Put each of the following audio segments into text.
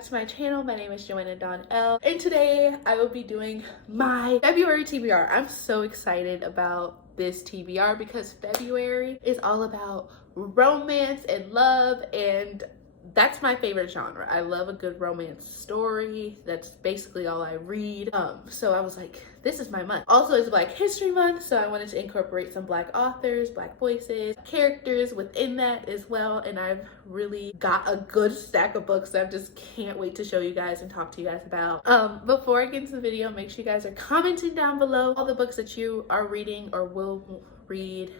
back to my channel. My name is Joanna Donnell, and today I will be doing my February TBR. I'm so excited about this TBR because February is all about romance and love, and that's my favorite genre. I love a good romance story. That's basically all I read. So I was like, this is my month. Also, it's Black History Month, so I wanted to incorporate some Black authors, Black voices, characters within that as well. And I've really got a good stack of books that I just can't wait to show you guys and talk to you guys about. Before I get into the video, make sure you guys are commenting down below all the books that you are reading or will read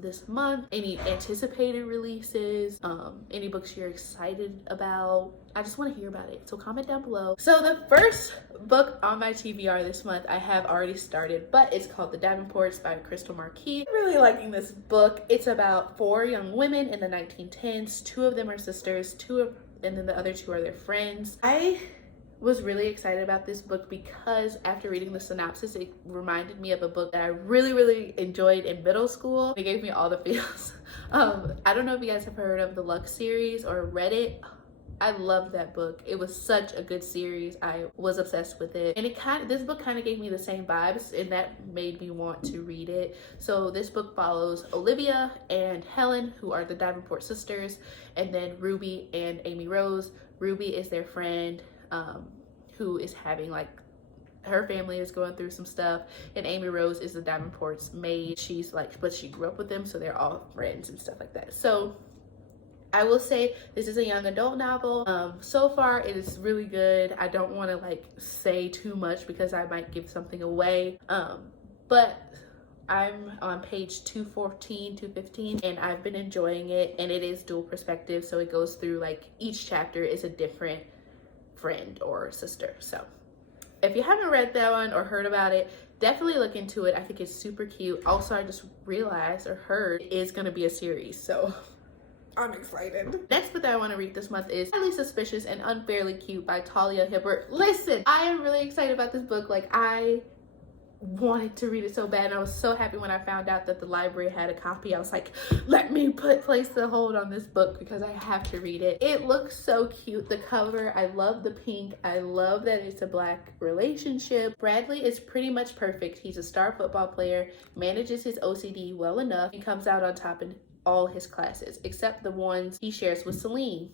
this month, any anticipated releases, any books you're excited about. I just want to hear about it, so comment down below. So the first book on my TBR this month I have already started, but it's called The Davenports by Crystal Marquis. I'm really liking this book. It's about 4 young women in the 1910s. 2 of them are sisters, and then the other 2 are their friends. I was really excited about this book because after reading the synopsis, it reminded me of a book that I really enjoyed in middle school. It gave me all the feels. I don't know if you guys have heard of the Lux series or read it. I loved that book. It was such a good series. I was obsessed with it. And this book kind of gave me the same vibes, and that made me want to read it. So this book follows Olivia and Helen, who are the Davenport sisters, and then Ruby and Amy Rose. Ruby is their friend, who is having, like, her family is going through some stuff, and Amy Rose is the Davenport's maid. She's like, but she grew up with them, so they're all friends and stuff like that. So I will say this is a young adult novel. So far it is really good. I don't want to like say too much because I might give something away, but I'm on page 214, 215, and I've been enjoying it, and it is dual perspective, so it goes through, like, each chapter is a different friend or sister. So if you haven't read that one or heard about it, definitely look into it. I think it's super cute. Also, I just realized or heard it is going to be a series, so I'm excited. Next book that I want to read this month is Highly Suspicious and Unfairly Cute by Talia Hibbert. Listen, I am really excited about this book. Like, I wanted to read it so bad, and I was so happy when I found out that the library had a copy. I was like, let me place the hold on this book because I have to read it. It looks so cute. The cover, I love the pink. I love that it's a Black relationship. Bradley is pretty much perfect. He's a star football player, manages his OCD well enough, and comes out on top in all his classes except the ones he shares with Celine.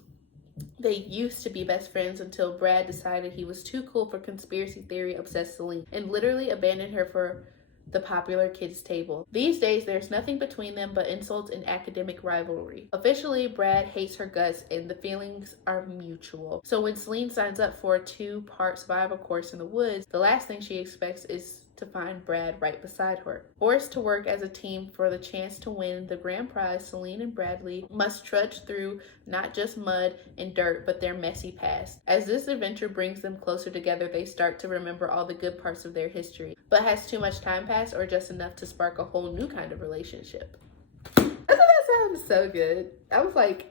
They used to be best friends until Brad decided he was too cool for conspiracy theory obsessed Celine and literally abandoned her for the popular kids table. These days, there's nothing between them but insults and academic rivalry. Officially, Brad hates her guts and the feelings are mutual. So when Celine signs up for a 2-part survival course in the woods, the last thing she expects is to find Brad right beside her. Forced to work as a team for the chance to win the grand prize, Celine and Bradley must trudge through not just mud and dirt, but their messy past. As this adventure brings them closer together, they start to remember all the good parts of their history. But has too much time passed or just enough to spark a whole new kind of relationship? Doesn't that sound so good? I was like,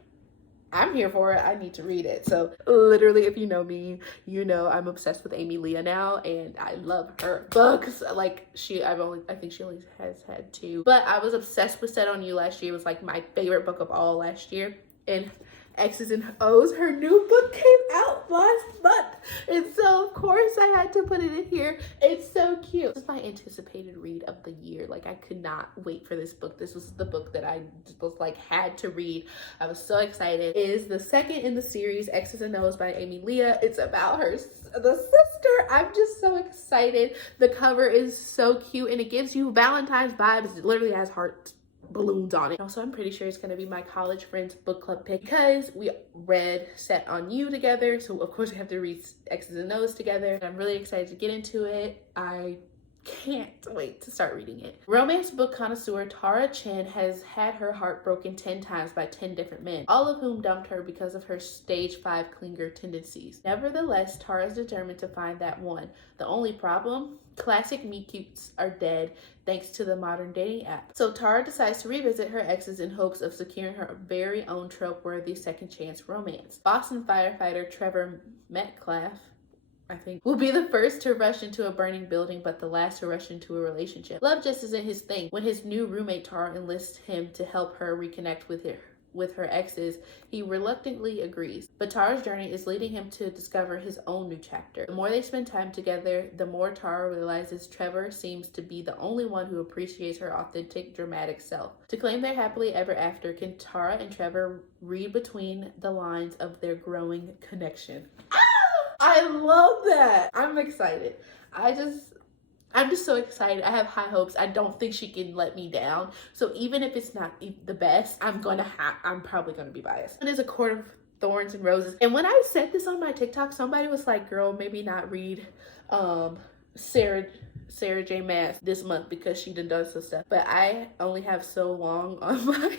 I'm here for it. I need to read it. So literally, if you know me, you know I'm obsessed with Amy Leah now, and I love her books. Like, I think she only has had 2, but I was obsessed with Set on You last year. It was like my favorite book of all last year. And X's and O's, her new book came out last month, and so of course I had to put it in here. It's so cute. This is my anticipated read of the year. Like, I could not wait for this book. This was the book that I was like had to read. I was so excited. It is the second in the series, X's and O's by Amy Leah. It's about the sister. I'm just so excited. The cover is so cute, and it gives you Valentine's vibes. It literally has hearts, balloons on it. Also, I'm pretty sure it's going to be my college friends book club pick because we read Set on You together, so of course we have to read X's and O's together. I'm really excited to get into it. I can't wait to start reading it. Romance book connoisseur Tara Chen has had her heart broken 10 times by 10 different men, all of whom dumped her because of her stage 5 clinger tendencies. Nevertheless, Tara is determined to find that one. The only problem? Classic meet cutes are dead thanks to the modern dating app. So Tara decides to revisit her exes in hopes of securing her very own trope-worthy second chance romance. Boston firefighter Trevor Metcalf, I think, will be the first to rush into a burning building, but the last to rush into a relationship. Love just isn't his thing when his new roommate Tara enlists him to help her reconnect with with her exes, he reluctantly agrees. But Tara's journey is leading him to discover his own new chapter. The more they spend time together, the more Tara realizes Trevor seems to be the only one who appreciates her authentic, dramatic self. To claim their happily ever after, can Tara and Trevor read between the lines of their growing connection? I love that. I'm excited. I'm just so excited. I have high hopes. I don't think she can let me down. So even if it's not the best, I'm probably gonna be biased. It is A Court of Thorns and Roses. And when I said this on my TikTok, somebody was like, girl, maybe not read Sarah J. Maas this month because she done some stuff. But I only have so long on my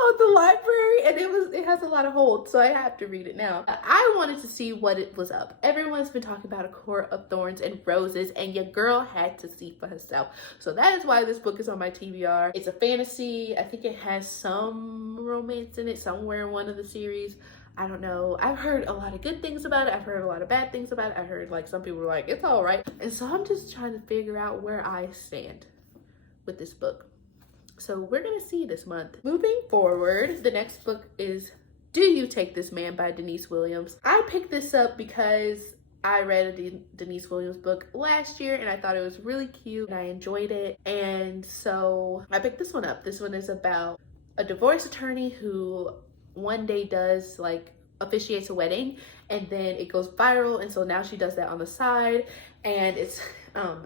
on the library, and it has a lot of holds, so I have to read it now. I wanted to see what it was up. Everyone's been talking about A Court of Thorns and Roses, and your girl had to see for herself. So that is why this book is on my TBR. It's a fantasy. I think it has some romance in it somewhere in one of the series. I don't know. I've heard a lot of good things about it. I've heard a lot of bad things about it. I heard like some people were like, it's all right. And so I'm just trying to figure out where I stand with this book. So we're gonna see this month. Moving forward, the next book is Do You Take This Man by Denise Williams. I picked this up because I read a Denise Williams book last year and I thought it was really cute and I enjoyed it. And so I picked this one up. This one is about a divorce attorney who one day does like officiates a wedding and then it goes viral, and so now she does that on the side. And it's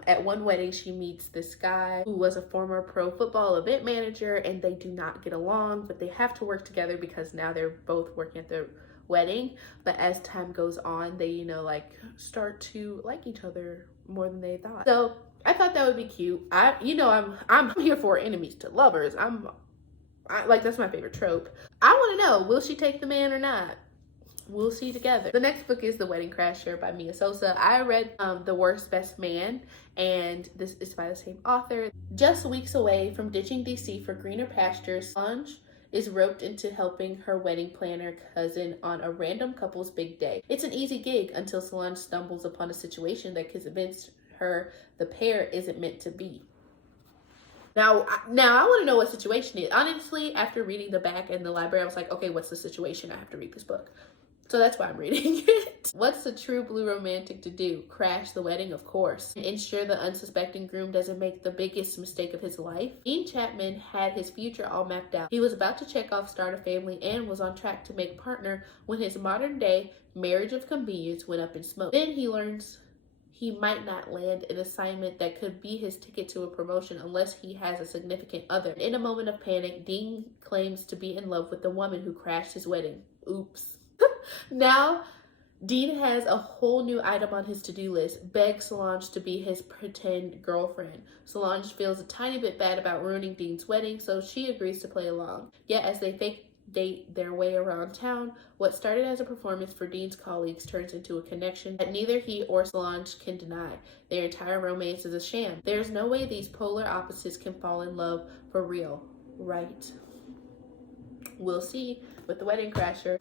at one wedding she meets this guy who was a former pro football event manager, and they do not get along, but they have to work together because now they're both working at the wedding. But as time goes on, they like start to like each other more than they thought. So I thought that would be cute. I'm here for enemies to lovers. That's my favorite trope. I want to know, will she take the man or not? We'll see together. The next book is The Wedding Crasher by Mia Sosa. I read The Worst Best Man, and this is by the same author. Just weeks away from ditching DC for greener pastures, Solange is roped into helping her wedding planner cousin on a random couple's big day. It's an easy gig until Solange stumbles upon a situation that convinces her the pair isn't meant to be. Now I want to know what situation it is. Honestly, after reading the back in the library, I was like, okay, what's the situation? I have to read this book. So that's why I'm reading it. What's the true blue romantic to do? Crash the wedding, of course. Ensure the unsuspecting groom doesn't make the biggest mistake of his life. Dean Chapman had his future all mapped out. He was about to check off start a family and was on track to make partner when his modern day marriage of convenience went up in smoke. Then he learns he might not land an assignment that could be his ticket to a promotion unless he has a significant other. In a moment of panic, Dean claims to be in love with the woman who crashed his wedding. Oops. Now, Dean has a whole new item on his to-do list: beg Solange to be his pretend girlfriend. Solange feels a tiny bit bad about ruining Dean's wedding, so she agrees to play along. Yet, as they fake date their way around town, what started as a performance for Dean's colleagues turns into a connection that neither he or Solange can deny. Their entire romance is a sham. There's no way these polar opposites can fall in love for real, right? We'll see with The Wedding Crasher.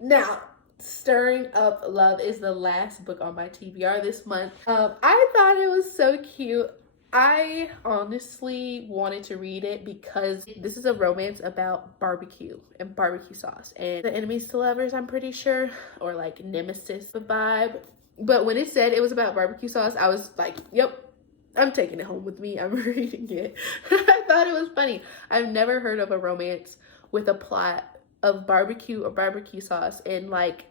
Now, Stirring Up Love is the last book on my TBR this month. I thought it was so cute. I honestly wanted to read it because this is a romance about barbecue and barbecue sauce and the enemies to lovers, I'm pretty sure, or like nemesis vibe. But when it said it was about barbecue sauce, I was like, yep, I'm taking it home with me. I'm reading it. I thought it was funny. I've never heard of a romance with a plot of barbecue or barbecue sauce, and like,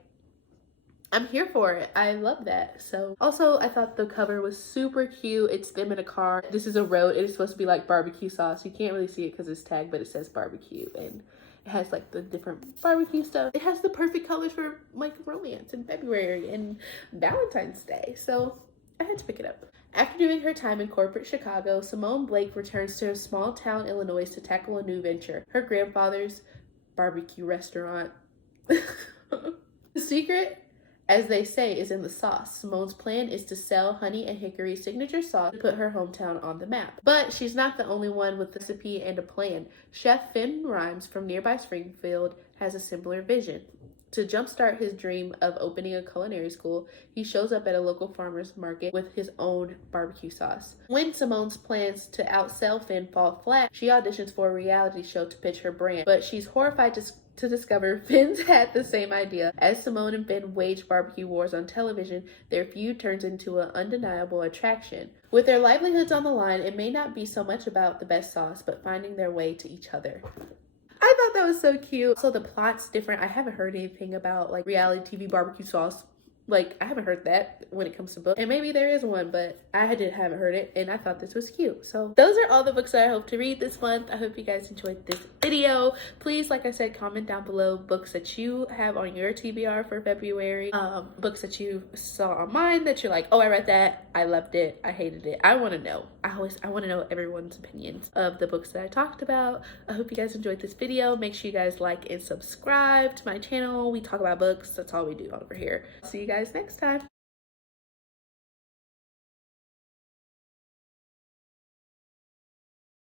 I'm here for it. I love that. So also, I thought the cover was super cute. It's them in a car. This is a road. It is supposed to be like barbecue sauce. You can't really see it because it's tagged, but it says barbecue, and it has like the different barbecue stuff. It has the perfect colors for like romance in February and Valentine's Day. So I had to pick it up. After doing her time in corporate Chicago, Simone Blake returns to a small town Illinois to tackle a new venture: her grandfather's barbecue restaurant. The secret, as they say, is in the sauce. Simone's plan is to sell Honey and Hickory's signature sauce to put her hometown on the map. But she's not the only one with a recipe and a plan. Chef Finn Rhimes from nearby Springfield has a similar vision. To jumpstart his dream of opening a culinary school, he shows up at a local farmer's market with his own barbecue sauce. When Simone's plans to outsell Finn fall flat, she auditions for a reality show to pitch her brand, but she's horrified to discover Finn's had the same idea. As Simone and Finn wage barbecue wars on television, their feud turns into an undeniable attraction. With their livelihoods on the line, it may not be so much about the best sauce, but finding their way to each other. I thought that was so cute. So the plot's different. I haven't heard anything about like reality TV barbecue sauce. Like, I haven't heard that when it comes to books. And maybe there is one, but I haven't heard it, and I thought this was cute. So those are all the books that I hope to read this month. I hope you guys enjoyed this video. Please, like I said, comment down below books that you have on your TBR for February. Books that you saw on mine that you're like, oh, I read that, I loved it, I hated it. I want to know. I want to know everyone's opinions of the books that I talked about. I hope you guys enjoyed this video. Make sure you guys like and subscribe to my channel. We talk about books. That's all we do over here. See you guys next time.